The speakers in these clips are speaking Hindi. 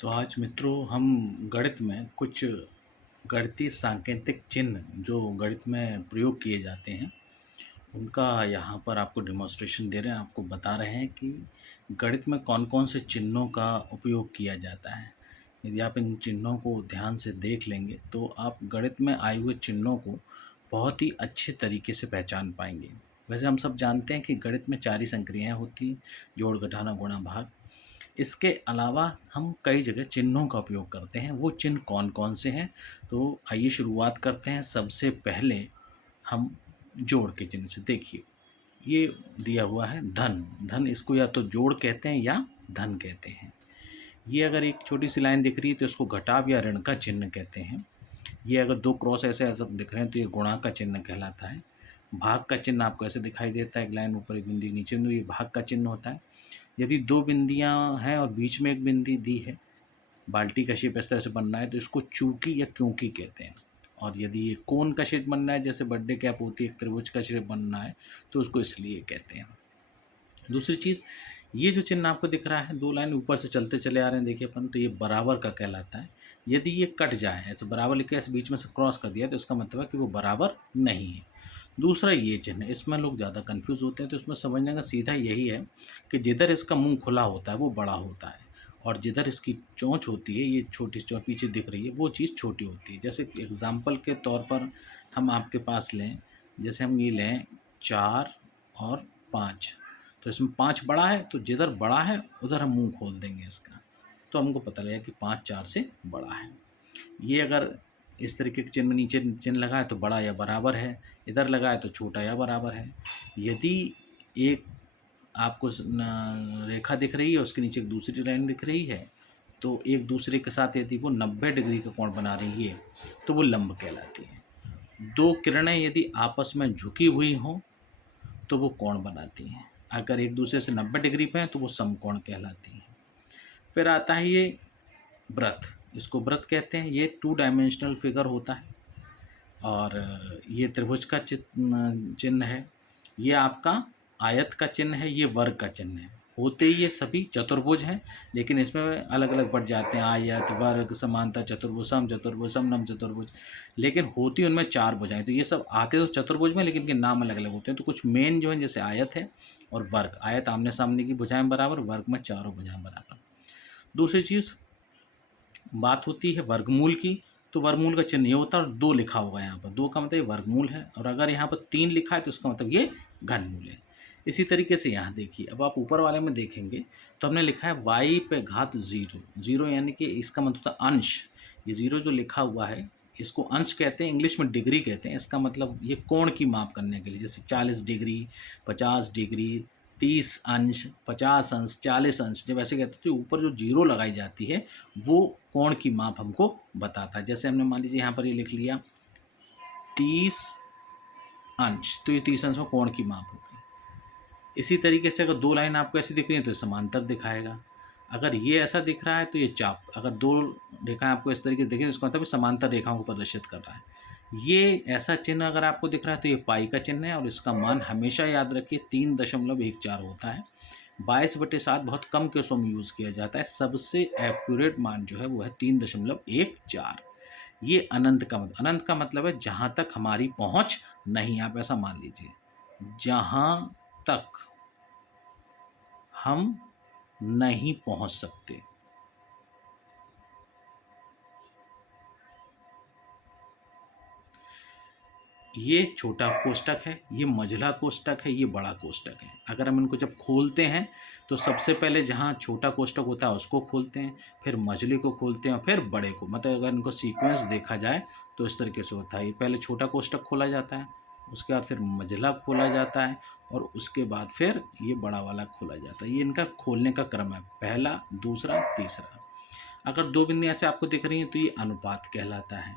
तो आज मित्रों हम गणित में कुछ गणितीय सांकेतिक चिन्ह जो गणित में प्रयोग किए जाते हैं उनका यहाँ पर आपको डेमोन्स्ट्रेशन दे रहे हैं, आपको बता रहे हैं कि गणित में कौन कौन से चिन्हों का उपयोग किया जाता है। यदि आप इन चिन्हों को ध्यान से देख लेंगे तो आप गणित में आए हुए चिन्हों को बहुत ही अच्छे तरीके से पहचान पाएंगे। वैसे हम सब जानते हैं कि गणित में 4 ही संक्रियाएं होती हैं, जोड़, घटाना, गुणा, भाग। इसके अलावा हम कई जगह चिन्हों का उपयोग करते हैं। वो चिन्ह कौन-कौन से हैं? तो आइए शुरुआत करते हैं। सबसे पहले हम जोड़ के चिन्ह से देखिए, ये दिया हुआ है धन। धन इसको या तो जोड़ कहते हैं या धन कहते हैं। ये अगर एक छोटी-सी लाइन दिख रही है तो इसको घटाव या ऋण का चिन्ह कहते हैं। ये अगर 2 क्रॉस ऐसे-ऐसे दिख रहे हैं तो ये गुणा का चिन्ह कहलाता है। भाग का चिन्ह आपको ऐसे दिखाई देता है, एक लाइन ऊपर एक बिंदी नीचे, तो ये भाग का चिन्ह होता है। यदि 2 बिंदियाँ हैं और बीच में एक बिंदी दी है, बाल्टी का शेप इस तरह से बनना है तो इसको चूकी या क्योंकि कहते हैं। और यदि ये कोन का शेप बनना है, जैसे बर्थडे कैप होती है, एक त्रिभुज का शेप बनना है, तो उसको इसलिए कहते हैं। दूसरी चीज़, ये जो चिन्ह आपको दिख रहा है, 2 लाइन ऊपर से चलते चले आ रहे हैं, देखिए अपन, तो ये बराबर का कहलाता है। यदि ये कट जाए, ऐसे बराबर लिख के ऐसे बीच में से क्रॉस कर दिया, तो इसका मतलब है कि वो बराबर नहीं है। दूसरा ये चिन्ह, इसमें लोग ज़्यादा कन्फ्यूज़ होते हैं, तो इसमें समझने का सीधा यही है कि जिधर इसका मुँह खुला होता है वो बड़ा होता है, और जिधर इसकी चोंच होती है, ये छोटी चोंच पीछे दिख रही है, वो चीज़ छोटी होती है। जैसे एग्ज़ाम्पल के तौर पर हम आपके पास लें, जैसे हम ये लें 4 और 5, तो इसमें 5 बड़ा है, तो जिधर बड़ा है उधर हम मुँह खोल देंगे इसका, तो हमको पता लगेगा कि 5 4 से बड़ा है। ये अगर इस तरीके के चिन्ह नीचे चिन्ह लगा है तो बड़ा या बराबर है, इधर लगा है तो छोटा या बराबर है। यदि एक आपको रेखा दिख रही है, उसके नीचे एक दूसरी लाइन दिख रही है, तो एक दूसरे के साथ यदि वो 90 डिग्री का कोण बना रही है तो वो लंब कहलाती है। 2 किरणें यदि आपस में झुकी हुई हों तो वो कोण बनाती हैं। अगर एक दूसरे से 90 डिग्री पे हैं तो वो समकोण कहलाती हैं। फिर आता है ये वृत्त, इसको वृत्त कहते हैं। ये 2 डायमेंशनल फिगर होता है और ये त्रिभुज का चिन्ह है। ये आपका आयत का चिन्ह है, ये वर्ग का चिन्ह है। होते ही ये सभी चतुर्भुज हैं, लेकिन इसमें अलग-अलग बढ़ जाते हैं, आयत, वर्ग, समांतर चतुर्भुज, समचतुर्भुज, समलंब चतुर्भुज, लेकिन होती उनमें 4 भुजाएँ। तो ये सब आते तो चतुर्भुज में, लेकिन इनके नाम अलग-अलग होते हैं। तो कुछ मेन जो है, जैसे आयत है और वर्ग। आयत आमने-सामने की भुजाएँ बराबर, वर्ग में चारों भुजाएँ बराबर। दूसरी चीज़, बात होती है वर्गमूल की, तो वर्गमूल का चिन्ह ये होता है और 2 लिखा होगा यहाँ पर। 2 का मतलब ये वर्गमूल है, और अगर यहाँ पर 3 लिखा है तो इसका मतलब ये घनमूल है। इसी तरीके से यहाँ देखिए, अब आप ऊपर वाले में देखेंगे तो हमने लिखा है y पे घात 0। 0 यानी कि इसका मतलब होता है अंश। ये 0 जो लिखा हुआ है, इसको अंश कहते हैं, इंग्लिश में डिग्री कहते हैं। इसका मतलब ये कोण की माप करने के लिए, जैसे 40 डिग्री, 50 डिग्री, 30 अंश, 50 अंश, 40 अंश, जब ऐसे कहते हैं तो ऊपर जो 0 लगाई जाती है वो कोण की माप हमको बताता है। जैसे हमने मान लीजिए यहाँ पर ये लिख लिया 30 अंश, तो ये 30 अंश में कोण की माप होगी। इसी तरीके से अगर 2 लाइन आपको ऐसी दिख रही है तो ये समांतर दिखाएगा। अगर ये ऐसा दिख रहा है तो ये चाप। अगर 2 रेखाएं आपको इस तरीके से दिखें तो इसका मतलब समांतर रेखाओं को प्रदर्शित कर रहा है। ये ऐसा चिन्ह अगर आपको दिख रहा है तो ये पाई का चिन्ह है, और इसका मान हमेशा याद रखिए 3.14 होता है। 22/7 बहुत कम केसों में यूज़ किया जाता है। सबसे एक्यूरेट मान जो है वो है 3.14। ये अनंत का मतलब है जहाँ तक हमारी पहुँच नहीं। आप ऐसा मान लीजिए, जहाँ तक हम नहीं पहुंच सकते। ये छोटा कोष्टक है, ये मझला कोष्टक है, ये बड़ा कोष्टक है। अगर हम इनको जब खोलते हैं तो सबसे पहले जहाँ छोटा कोष्टक होता है उसको खोलते हैं, फिर मझले को खोलते हैं और फिर बड़े को। मतलब अगर इनको सीक्वेंस देखा जाए तो इस तरीके से होता है। ये पहले छोटा कोष्टक खोला जाता है, उसके बाद फिर मझला खोला जाता है, और उसके बाद फिर ये बड़ा वाला खोला जाता है। ये इनका खोलने का क्रम है, पहला, दूसरा, तीसरा। अगर 2 बिंदियाँ ऐसे आपको दिख रही हैं तो ये अनुपात कहलाता है,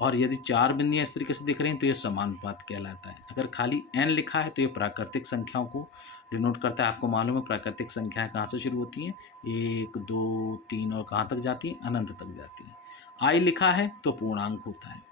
और यदि 4 बिंदियाँ इस तरीके से दिख रही हैं तो ये समानुपात कहलाता है। अगर खाली n लिखा है तो ये प्राकृतिक संख्याओं को डिनोट करता है। आपको मालूम है प्राकृतिक संख्याएं कहाँ से शुरू होती हैं, 1 2 3 और कहाँ तक जाती हैं, अनंत तक जाती हैं। i लिखा है तो पूर्णांक होता है।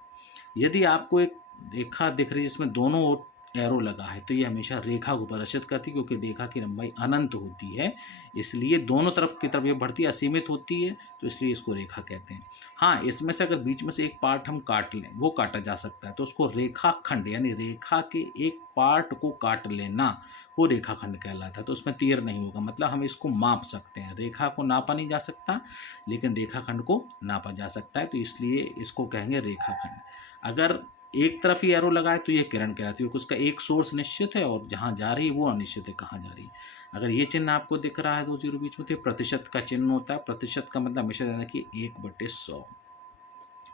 यदि आपको एक रेखा दिख रही है जिसमें दोनों ओर एरो लगा है तो ये हमेशा रेखा को प्रदर्शित करती है, क्योंकि रेखा की लंबाई अनंत होती है, इसलिए दोनों तरफ की तरफ ये बढ़ती है, असीमित होती है, तो इसलिए इसको रेखा कहते हैं। हाँ, इसमें से अगर बीच में से एक पार्ट हम काट लें, वो काटा जा सकता है, तो उसको रेखाखंड यानी रेखा के एक पार्ट को काट लेना, वो रेखाखंड कहलाता है। तो उसमें तीर नहीं होगा, मतलब हम इसको माप सकते हैं। रेखा को नापा नहीं जा सकता, लेकिन रेखाखंड को नापा जा सकता है, तो इसलिए इसको कहेंगे रेखाखंड। अगर एक तरफ ही एरो लगा है तो ये किरण कहलाती है, क्योंकि उसका एक सोर्स निश्चित है और जहाँ जा रही है वो अनिश्चित है, कहाँ जा रही है। अगर ये चिन्ह आपको दिख रहा है 2 जीरो बीच में, तो ये प्रतिशत का चिन्ह होता है। प्रतिशत का मतलब हमेशा ध्यान रखिए 1/100,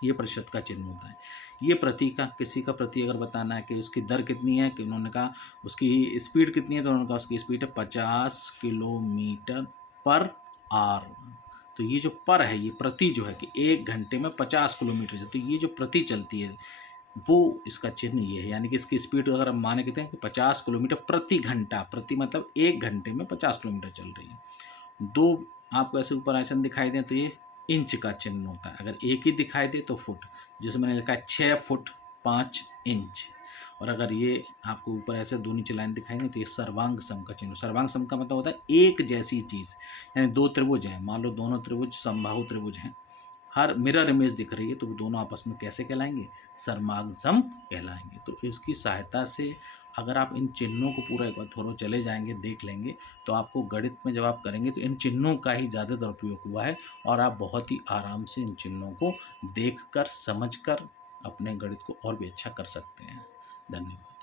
ये प्रतिशत का चिन्ह होता है। ये प्रति का, किसी का प्रति अगर बताना है कि उसकी दर कितनी है, कि उन्होंने कहा उसकी स्पीड कितनी है, तो उन्होंने कहा उसकी स्पीड है 50 किलोमीटर पर आवर। तो ये जो पर है, ये प्रति जो है कि 1 घंटे में 50 किलोमीटर, तो ये जो प्रति चलती है वो इसका चिन्ह ये है, यानी कि इसकी स्पीड अगर हम माने कहते हैं कि 50 किलोमीटर प्रति घंटा, प्रति मतलब 1 घंटे में 50 किलोमीटर चल रही है। 2 आपको ऐसे ऊपर आइकन दिखाई दें तो ये इंच का चिन्ह होता है, अगर एक ही दिखाई दे तो फुट, जैसे मैंने लिखा है 6 फुट 5 इंच। और अगर ये आपको ऊपर ऐसे 2 नीचे लाइन दिखाई दें तो ये सर्वांग सम का चिन्ह। सर्वांग सम का मतलब होता है एक जैसी चीज़, यानी 2 त्रिभुज हैं, मान लो दोनों त्रिभुज समबाहु त्रिभुज हैं, हर मिरर इमेज दिख रही है, तो वो दोनों आपस में कैसे कहलाएंगे, सर्वांगसम कहलाएंगे। तो इसकी सहायता से अगर आप इन चिन्हों को पूरा एक बार थोड़ा चले जाएंगे, देख लेंगे, तो आपको गणित में जब आप करेंगे तो इन चिन्हों का ही ज़्यादातर उपयोग हुआ है, और आप बहुत ही आराम से इन चिन्हों को देख कर समझ कर अपने गणित को और भी अच्छा कर सकते हैं। धन्यवाद।